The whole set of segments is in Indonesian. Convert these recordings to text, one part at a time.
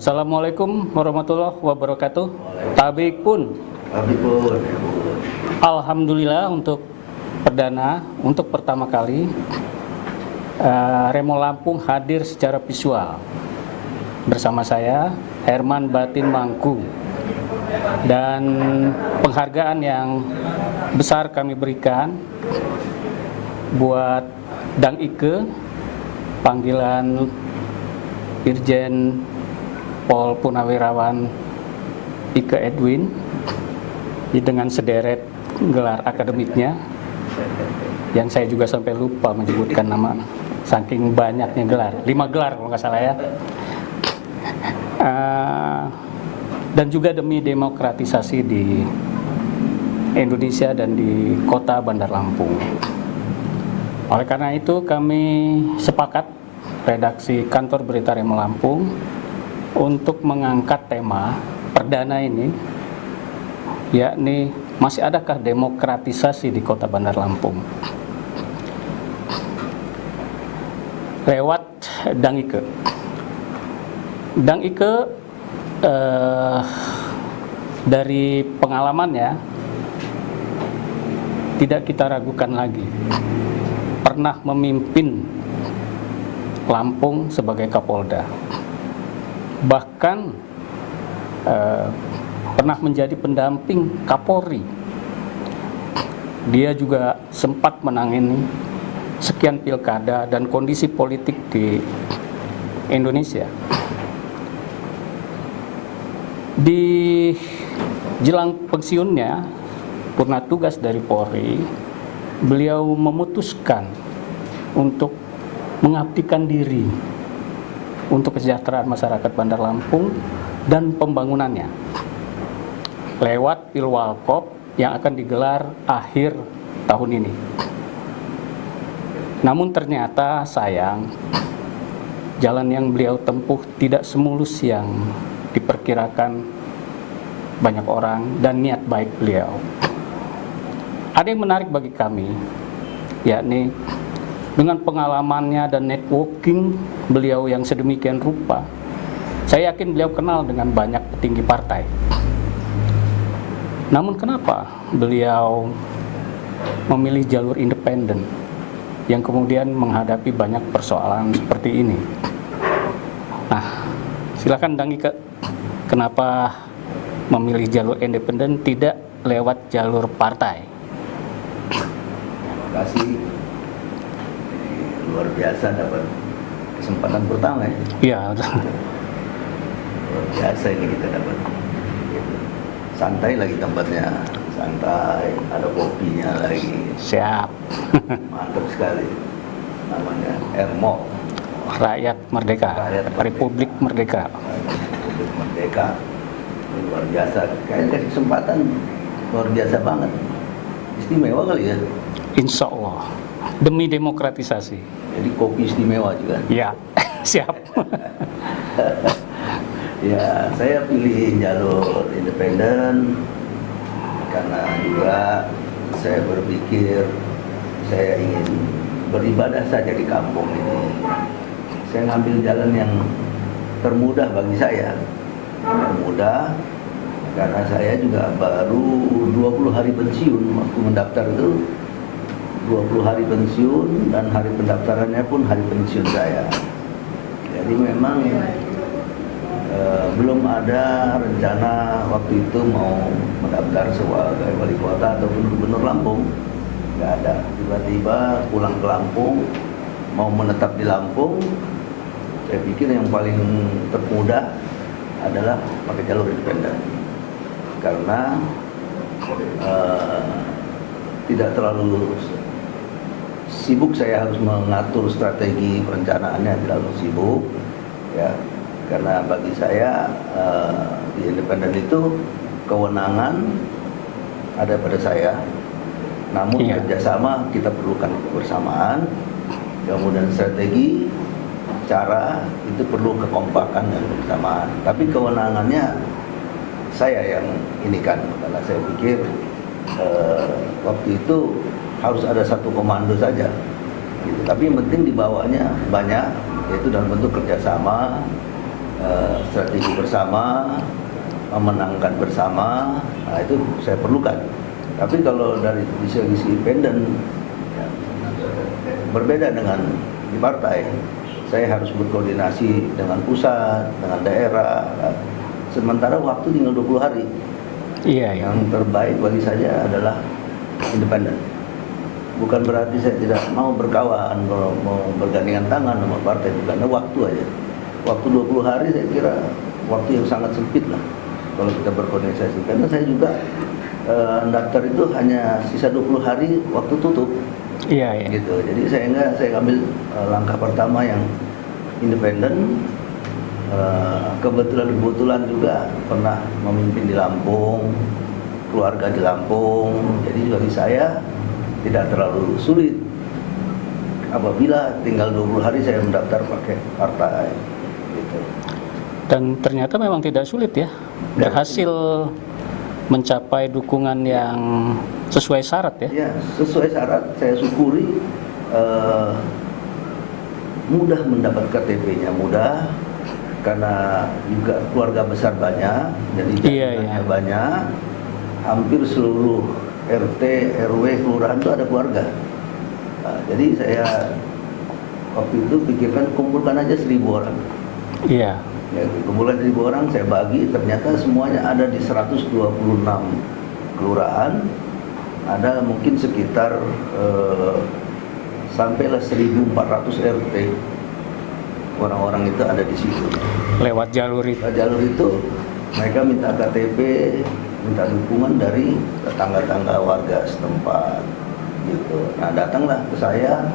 Assalamualaikum warahmatullahi wabarakatuh. Tabik pun. Alhamdulillah untuk pertama kali Remo Lampung hadir secara visual bersama saya Herman Batin Mangku, dan penghargaan yang besar kami berikan buat Dang Ike, panggilan Irjen Pol Purnawirawan Ike Edwin, dengan sederet gelar akademiknya yang saya juga sampai lupa menyebutkan nama, saking banyaknya gelar, 5 gelar kalau nggak salah ya. Dan juga demi demokratisasi di Indonesia dan di kota Bandar Lampung. Oleh karena itu kami sepakat, redaksi kantor berita Remo Lampung, untuk mengangkat tema perdana ini, yakni masih adakah demokratisasi di kota Bandar Lampung, lewat Dang Ike. Dang Ike dari pengalamannya tidak kita ragukan lagi, pernah memimpin Lampung sebagai Kapolda, bahkan pernah menjadi pendamping Kapolri. Dia juga sempat menangani sekian pilkada dan kondisi politik di Indonesia. Di jelang pensiunnya, purna tugas dari Polri, beliau memutuskan untuk mengabdikan diri untuk kesejahteraan masyarakat Bandar Lampung dan pembangunannya lewat Pilwalkop yang akan digelar akhir tahun ini. Namun ternyata sayang, jalan yang beliau tempuh tidak semulus yang diperkirakan banyak orang dan niat baik beliau. Ada yang menarik bagi kami, yakni dengan pengalamannya dan networking beliau yang sedemikian rupa, saya yakin beliau kenal dengan banyak petinggi partai. Namun kenapa beliau memilih jalur independen yang kemudian menghadapi banyak persoalan seperti ini? Nah, silakan Dang Ike, kenapa memilih jalur independen tidak lewat jalur partai? Terima kasih. Luar biasa dapat kesempatan pertama ya. Iya. Luar biasa ini kita dapat. Santai lagi tempatnya, santai, ada kopinya lagi. Siap. Mantap sekali. Namanya Ermo. Rakyat Merdeka, Republik Merdeka. Republik Merdeka. Ini luar biasa. Kayaknya kasih kesempatan luar biasa banget. Istimewa kali ya. Insya Allah. Demi demokratisasi. Jadi kopi istimewa juga. Ya, siap. Ya, saya pilih jalur independen karena juga saya berpikir saya ingin beribadah saja di kampung ini. Saya ngambil jalan yang termudah bagi saya. Termudah karena saya juga baru 20 hari pensiun. Waktu mendaftar itu 20 hari pensiun, dan hari pendaftarannya pun hari pensiun saya. Jadi memang belum ada rencana waktu itu mau mendaftar sebagai wali kota ataupun gubernur Lampung. Nggak ada. Tiba-tiba pulang ke Lampung, mau menetap di Lampung. Saya pikir yang paling termudah adalah pakai jalur independen, karena tidak terlalu sibuk. Saya harus mengatur strategi perencanaannya, terlalu sibuk ya, karena bagi saya di independen itu kewenangan ada pada saya, namun kerjasama kita perlukan kebersamaan, kemudian strategi, cara itu perlu kekompakan dan kebersamaan, tapi kewenangannya saya yang ini kan, karena saya pikir waktu itu harus ada satu komando saja gitu. Tapi yang penting dibawanya banyak, yaitu dalam bentuk kerjasama strategi bersama, memenangkan bersama, nah itu saya perlukan. Tapi kalau dari sisi independen, ya, berbeda dengan di partai. Saya harus berkoordinasi dengan pusat, dengan daerah. Sementara waktu tinggal 20 hari. Iya, iya. Yang terbaik bagi saya adalah independen. Bukan berarti saya tidak mau berkawan, mau bergandengan tangan sama partai, bukan. Waktu aja. Waktu 20 hari saya kira waktu yang sangat sempit lah kalau kita berkoordinasi. Karena saya juga daftar itu hanya sisa 20 hari waktu tutup. Iya, iya. Gitu. Jadi saya ambil langkah pertama yang independen. Kebetulan juga pernah memimpin di Lampung, keluarga di Lampung. Jadi bagi saya tidak terlalu sulit apabila tinggal 20 hari saya mendaftar pakai partai. Gitu. Dan ternyata memang tidak sulit ya, berhasil mencapai dukungan yang sesuai syarat ya. Ya, sesuai syarat. Saya syukuri mudah mendapat KTP-nya, mudah karena juga keluarga besar banyak, jadi jaringannya banyak. Hampir seluruh RT, RW, kelurahan itu ada keluarga. Nah, jadi saya waktu itu pikirkan kumpulkan aja 1.000 orang. Iya. Ya, kumpulkan 1.000 orang, saya bagi, ternyata semuanya ada di 126 kelurahan. Ada mungkin sekitar sampailah 1.400 RT. Orang-orang itu ada di situ. Lewat jalur itu. Jalur itu mereka minta KTP, minta dukungan dari tetangga-tetangga warga setempat. Gitu. Nah, datanglah ke saya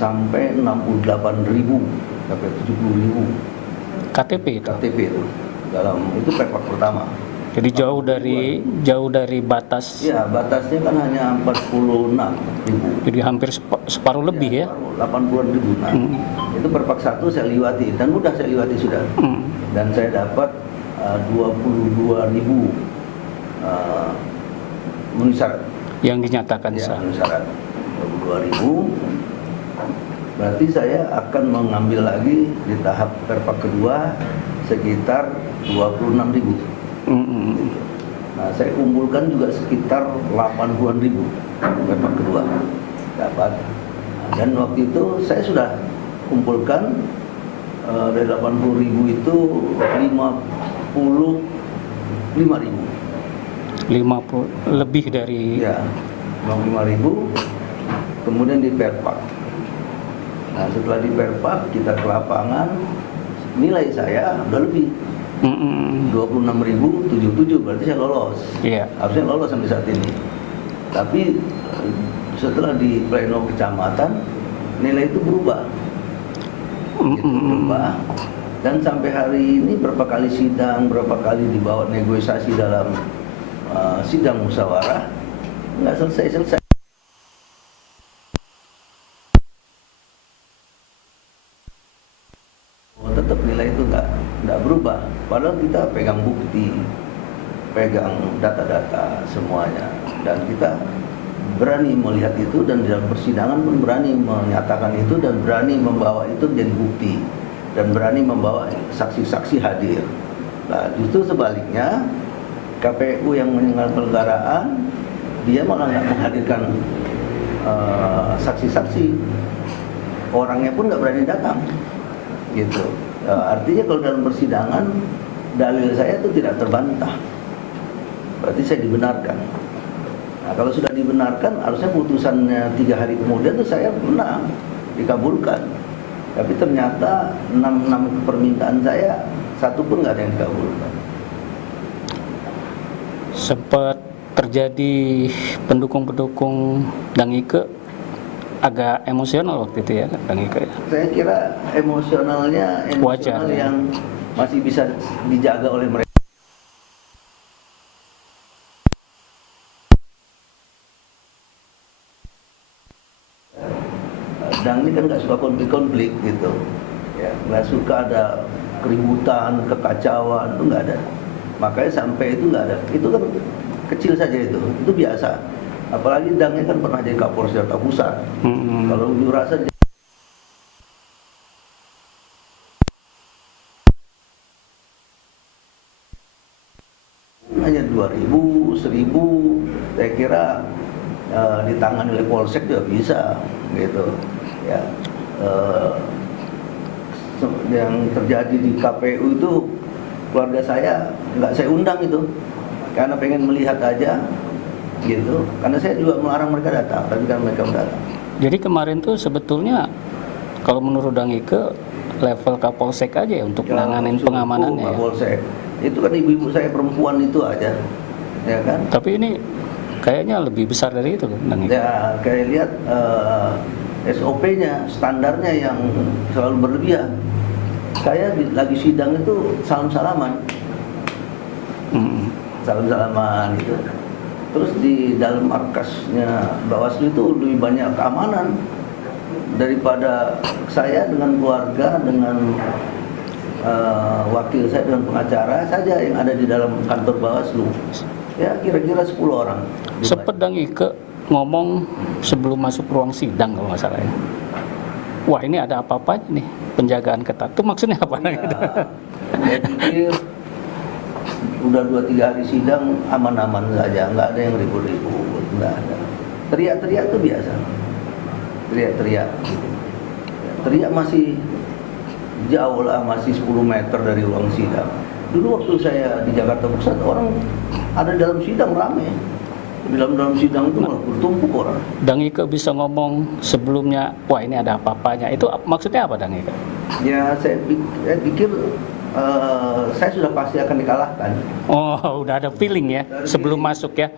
sampai 68.000 sampai 70.000 KTP itu. KTP itu. Itu perpak pertama. Jadi jauh dari batas. Ya, batasnya kan hanya 46.000. Jadi hampir separuh lebih ya. 80.000. Nah, itu perpak satu saya liwati dan mudah saya liwati sudah. Dan saya dapat 22.000 memenuhi syarat. Yang dinyatakan Ya, sah. memenuhi syarat 22.000. Berarti saya akan mengambil lagi di tahap perpak kedua sekitar 26.000. Nah, saya kumpulkan juga sekitar 80.000 perpak kedua dapat. Dan waktu itu saya sudah kumpulkan dari 80.000 itu 55.000. 50 lebih dari. Ya, 55.000. Kemudian di perpak. Nah, setelah di perpak kita ke lapangan, nilai saya udah lebih. 26.077, berarti saya lolos. Iya. Harusnya lolos sampai saat ini. Tapi setelah di pleno kecamatan nilai itu berubah. Berubah. Dan sampai hari ini berapa kali sidang, berapa kali dibawa negosiasi dalam sidang musyawarah, nggak selesai. Tetap nilai itu nggak berubah. Padahal kita pegang bukti, pegang data-data semuanya, dan kita berani melihat itu, dan dalam persidangan pun berani menyatakan itu, dan berani membawa itu menjadi bukti, dan berani membawa saksi-saksi hadir. Nah, justru sebaliknya KPU yang penyelenggaraan dia malah nggak menghadirkan saksi-saksi, orangnya pun nggak berani datang, gitu. Artinya kalau dalam persidangan dalil saya itu tidak terbantah, berarti saya dibenarkan. Nah, kalau sudah dibenarkan, harusnya putusannya 3 hari kemudian itu saya menang, dikabulkan. Tapi ternyata 6 permintaan saya, 1 pun nggak ada yang dikabulkan. Sempat terjadi pendukung-pendukung Dang Ike agak emosional waktu itu ya, Dang Ike. Saya kira emosionalnya Wajar, ya? yang masih bisa dijaga oleh mereka. Dang ini kan nggak suka konflik gitu, ya, nggak suka ada keributan, kekacauan, itu nggak ada. Makanya sampai itu nggak ada. Itu kan kecil saja itu biasa. Apalagi Dangnya kan pernah jadi Kapolres Jakarta Pusat. Kalau unjuk rasa hanya 2.000, 1.000, saya kira ditangani oleh Polsek juga bisa, gitu. Ya, yang terjadi di KPU itu keluarga saya nggak saya undang itu, karena pengen melihat aja, gitu. Karena saya juga melarang mereka datang, tapi kan mereka datang. Jadi kemarin tuh sebetulnya kalau menurut Dang Ike level Kapolsek aja ya untuk menanganin pengamanannya ya. Kapolsek. Itu kan ibu-ibu saya perempuan itu aja, ya kan? Tapi ini kayaknya lebih besar dari itu kan, Dang Ike? Ya, kayak lihat SOP-nya, standarnya yang selalu berlebihan. Saya lagi sidang itu salam-salaman. Salam-salaman itu. Terus di dalam markasnya Bawaslu itu lebih banyak keamanan daripada saya dengan keluarga, dengan wakil saya, dengan pengacara saja yang ada di dalam kantor Bawaslu. Ya, kira-kira 10 orang. Sempet Dang Ike ngomong sebelum masuk ruang sidang kalau nggak salah ya. Wah, ini ada apa-apanya nih, penjagaan ketat. Itu maksudnya apa? Ya, saya pikir udah 2-3 hari sidang aman-aman saja, nggak ada yang ribut-ribut, nggak ada. Teriak-teriak itu biasa. Teriak-teriak. Teriak masih jauh lah, masih 10 meter dari ruang sidang. Dulu waktu saya di Jakarta Pusat, orang ada dalam sidang ramai. Di dalam sidang itu malah bertumpuk orang. Dang Ike bisa ngomong sebelumnya, wah ini ada apa-apanya. Itu maksudnya apa, Dang Ike? Ya, saya pikir saya sudah pasti akan dikalahkan. Oh, udah ada feeling ya sebelum masuk ya.